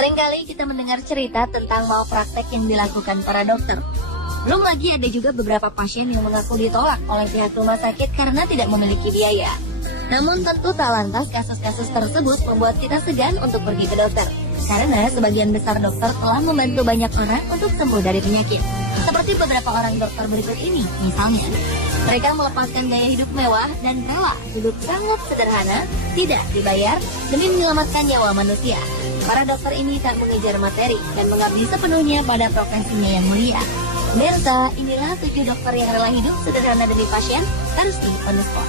Seringkali kita mendengar cerita tentang malpraktek yang dilakukan para dokter. Belum lagi ada juga beberapa pasien yang mengaku ditolak oleh pihak rumah sakit karena tidak memiliki biaya. Namun tentu tak lantas kasus-kasus tersebut membuat kita segan untuk pergi ke dokter. Karena sebagian besar dokter telah membantu banyak orang untuk sembuh dari penyakit. Seperti beberapa orang dokter berikut ini, misalnya. Mereka melepaskan gaya hidup mewah dan rela hidup sangat sederhana, tidak dibayar, demi menyelamatkan nyawa manusia. Para dokter ini tak mengejar materi dan mengabdi sepenuhnya pada profesinya yang mulia. Mirsa, inilah 7 dokter yang rela hidup sederhana demi pasien, harus di on the spot.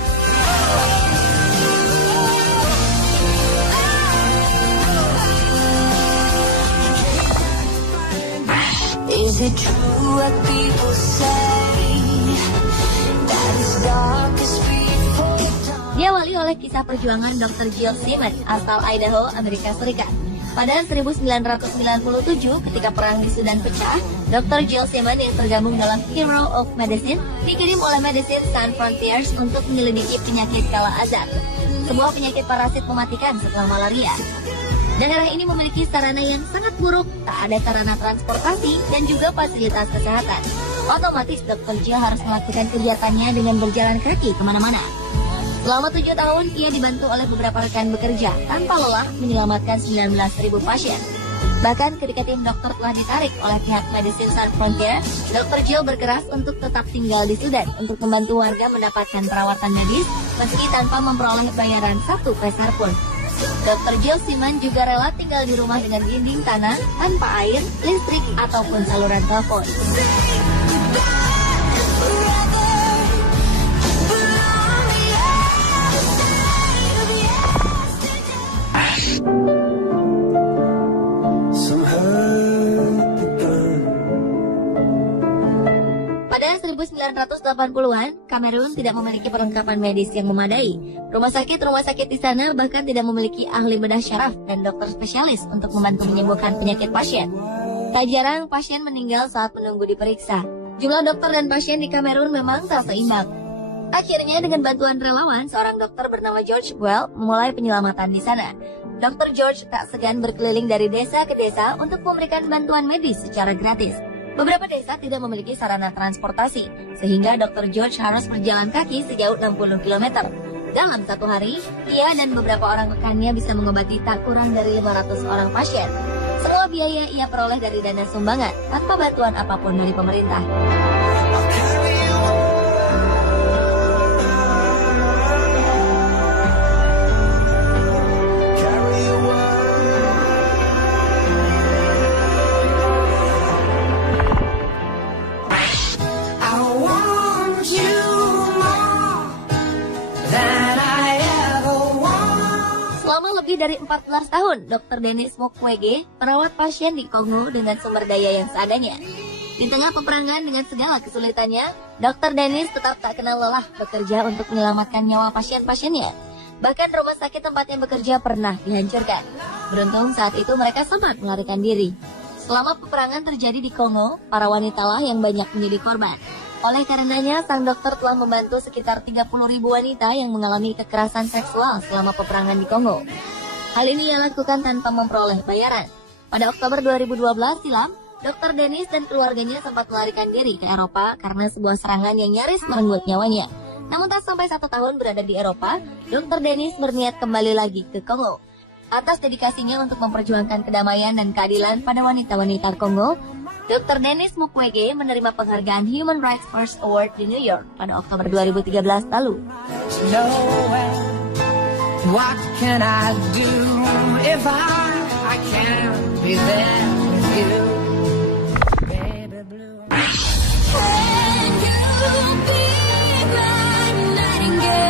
Is it true what people say? That is darkest before dawn. Diawali oleh kisah perjuangan Dr. Jill Seaman asal Idaho, Amerika Serikat. Pada 1997, ketika perang di Sudan pecah, Dr. Jill Seaman yang tergabung dalam Hero of Medicine dikirim oleh Medicine Sans Frontiers untuk menyelidiki penyakit kala azab, sebuah penyakit parasit mematikan setelah malaria. Daerah ini memiliki sarana yang sangat buruk, tak ada sarana transportasi dan juga fasilitas kesehatan. Otomatis Dr. Jill harus melakukan kegiatannya dengan berjalan kaki kemana-mana. Selama 7 tahun, ia dibantu oleh beberapa rekan bekerja tanpa lelah menyelamatkan 19.000 pasien. Bahkan ketika tim dokter telah ditarik oleh pihak Medicine Sans Frontiers, Dr. Jill berkeras untuk tetap tinggal di Sudan untuk membantu warga mendapatkan perawatan medis meski tanpa memperoleh bayaran 1 peser pun. Dr. Jill Seaman juga rela tinggal di rumah dengan dinding tanah, tanpa air, listrik, ataupun saluran telepon. Pada 1980-an, Kamerun tidak memiliki perlengkapan medis yang memadai. Rumah sakit di sana bahkan tidak memiliki ahli bedah syaraf dan dokter spesialis untuk membantu menyembuhkan penyakit pasien. Tak jarang pasien meninggal saat menunggu diperiksa. Jumlah dokter dan pasien di Kamerun memang tak seimbang. Akhirnya dengan bantuan relawan, seorang dokter bernama George Well memulai penyelamatan di sana. Dr. George tak segan berkeliling dari desa ke desa untuk memberikan bantuan medis secara gratis. Beberapa desa tidak memiliki sarana transportasi, sehingga Dr. George harus berjalan kaki sejauh 60 km. Dalam satu hari, ia dan beberapa orang rekannya bisa mengobati tak kurang dari 500 orang pasien. Semua biaya ia peroleh dari dana sumbangan, tanpa bantuan apapun dari pemerintah. Lebih dari 14 tahun, Dr. Denis Mukwege merawat pasien di Kongo dengan sumber daya yang seadanya. Di tengah peperangan dengan segala kesulitannya, Dr. Denis tetap tak kenal lelah bekerja untuk menyelamatkan nyawa pasien-pasiennya. Bahkan rumah sakit tempatnya bekerja pernah dihancurkan. Beruntung saat itu mereka sempat melarikan diri. Selama peperangan terjadi di Kongo, para wanita lah yang banyak menjadi korban. Oleh karenanya, sang dokter telah membantu sekitar 30.000 wanita yang mengalami kekerasan seksual selama peperangan di Kongo. Hal ini ia lakukan tanpa memperoleh bayaran. Pada Oktober 2012 silam, Dr. Denis dan keluarganya sempat melarikan diri ke Eropa karena sebuah serangan yang nyaris merenggut nyawanya. Namun tak sampai 1 tahun berada di Eropa, Dr. Denis berniat kembali lagi ke Kongo. Atas dedikasinya untuk memperjuangkan kedamaian dan keadilan pada wanita-wanita Kongo, Dr. Denis Mukwege menerima penghargaan Human Rights First Award di New York pada Oktober 2013 lalu. What can I do if I can't be there with you, baby blue? Can you be my nightingale?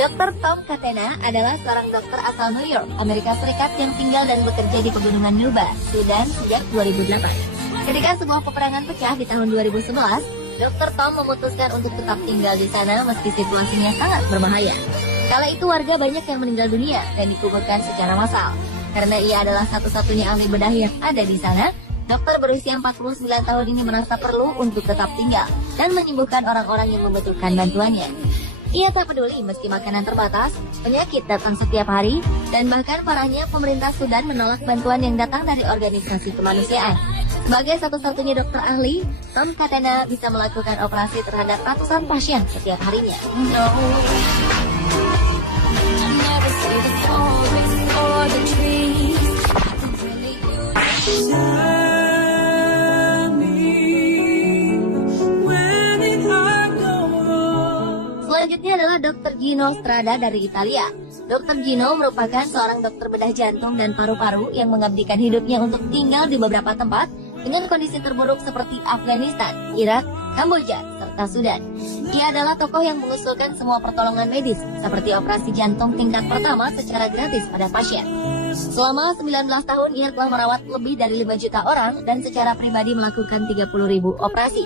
Dr. Tom Catena adalah seorang dokter asal New York, Amerika Serikat yang tinggal dan bekerja di pegunungan Nuba, Sudan sejak 2008. Ketika sebuah peperangan pecah di tahun 2011, Dr. Tom memutuskan untuk tetap tinggal di sana meski situasinya sangat berbahaya. Kala itu warga banyak yang meninggal dunia dan dikuburkan secara massal. Karena ia adalah satu-satunya ahli bedah yang ada di sana, dokter berusia 49 tahun ini merasa perlu untuk tetap tinggal dan menyembuhkan orang-orang yang membutuhkan bantuannya. Ia tak peduli meski makanan terbatas, penyakit datang setiap hari, dan bahkan parahnya pemerintah Sudan menolak bantuan yang datang dari organisasi kemanusiaan. Sebagai satu-satunya dokter ahli, Tom Katena bisa melakukan operasi terhadap ratusan pasien setiap harinya. Selanjutnya adalah Dr. Gino Strada dari Italia. Dr. Gino merupakan seorang dokter bedah jantung dan paru-paru yang mengabdikan hidupnya untuk tinggal di beberapa tempat dengan kondisi terburuk seperti Afghanistan, Irak, Kamboja, serta Sudan. Ia adalah tokoh yang mengusulkan semua pertolongan medis seperti operasi jantung tingkat pertama secara gratis pada pasien. Selama 19 tahun ia telah merawat lebih dari 5 juta orang dan secara pribadi melakukan 30.000 operasi.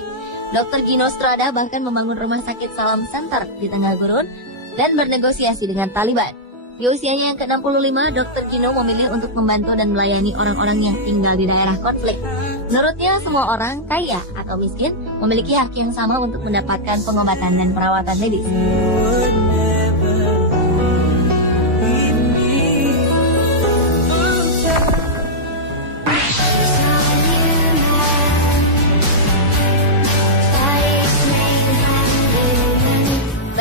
Dr. Gino Strada bahkan membangun rumah sakit Salam Center di tengah gurun dan bernegosiasi dengan Taliban. Di usianya yang ke-65, Dr. Gino memilih untuk membantu dan melayani orang-orang yang tinggal di daerah konflik. Menurutnya, semua orang, kaya atau miskin, memiliki hak yang sama untuk mendapatkan pengobatan dan perawatan medis.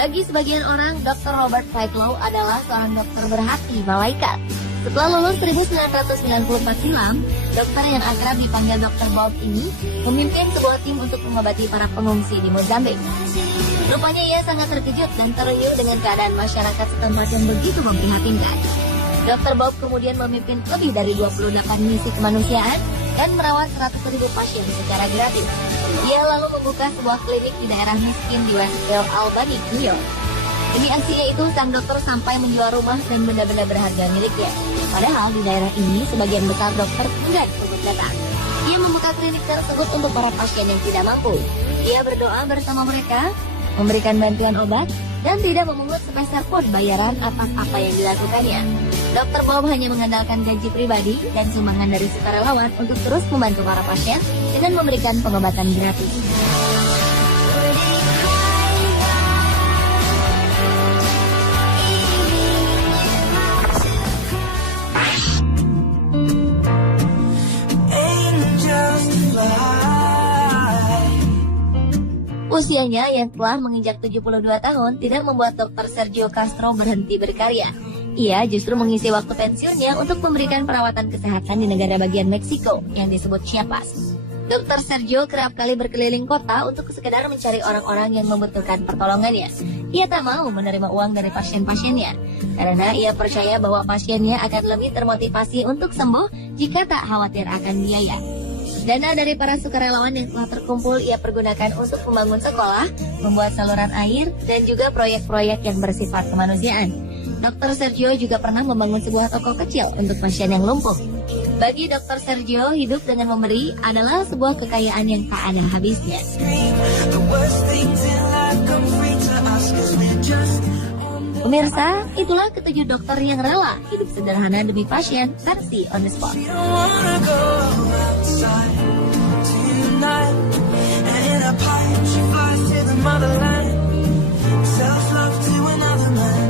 Bagi sebagian orang, Dr. Robert Figlow adalah seorang dokter berhati malaikat. Setelah lulus 1994 silam, dokter yang akrab dipanggil Dr. Bob ini memimpin sebuah tim untuk mengobati para pengungsi di Mozambik. Rupanya ia sangat terkejut dan terenyuh dengan keadaan masyarakat setempat yang begitu memprihatinkan. Dr. Bob kemudian memimpin lebih dari 28 misi kemanusiaan dan merawat 100.000 pasien secara gratis. Ia lalu membuka sebuah klinik di daerah miskin di Westville, Albany, New York. Demi aksinya itu, sang dokter sampai menjual rumah dan benda-benda berharga miliknya. Padahal di daerah ini, sebagian besar dokter enggan untuk datang. Ia membuka klinik tersebut untuk para pasien yang tidak mampu. Ia berdoa bersama mereka, memberikan bantuan obat, dan tidak memungut sepeser pun bayaran atas apa yang dilakukannya. Dr. Bob hanya mengandalkan gaji pribadi dan sumbangan dari sukarelawan untuk terus membantu para pasien dengan memberikan pengobatan gratis. Usianya yang telah menginjak 72 tahun tidak membuat Dr. Sergio Castro berhenti berkarya. Ia justru mengisi waktu pensiunnya untuk memberikan perawatan kesehatan di negara bagian Meksiko yang disebut Chiapas. Dr. Sergio kerap kali berkeliling kota untuk sekedar mencari orang-orang yang membutuhkan pertolongannya. Ia tak mau menerima uang dari pasien-pasiennya, karena ia percaya bahwa pasiennya akan lebih termotivasi untuk sembuh jika tak khawatir akan biaya. Dana dari para sukarelawan yang telah terkumpul ia pergunakan untuk membangun sekolah, membuat saluran air, dan juga proyek-proyek yang bersifat kemanusiaan. Dr. Sergio juga pernah membangun sebuah toko kecil untuk pasien yang lumpuh. Bagi Dr. Sergio, hidup dengan memberi adalah sebuah kekayaan yang tak ada habisnya. Pemirsa, itulah ketujuh dokter yang rela hidup sederhana demi pasien versi On The Spot. Self-love to another man.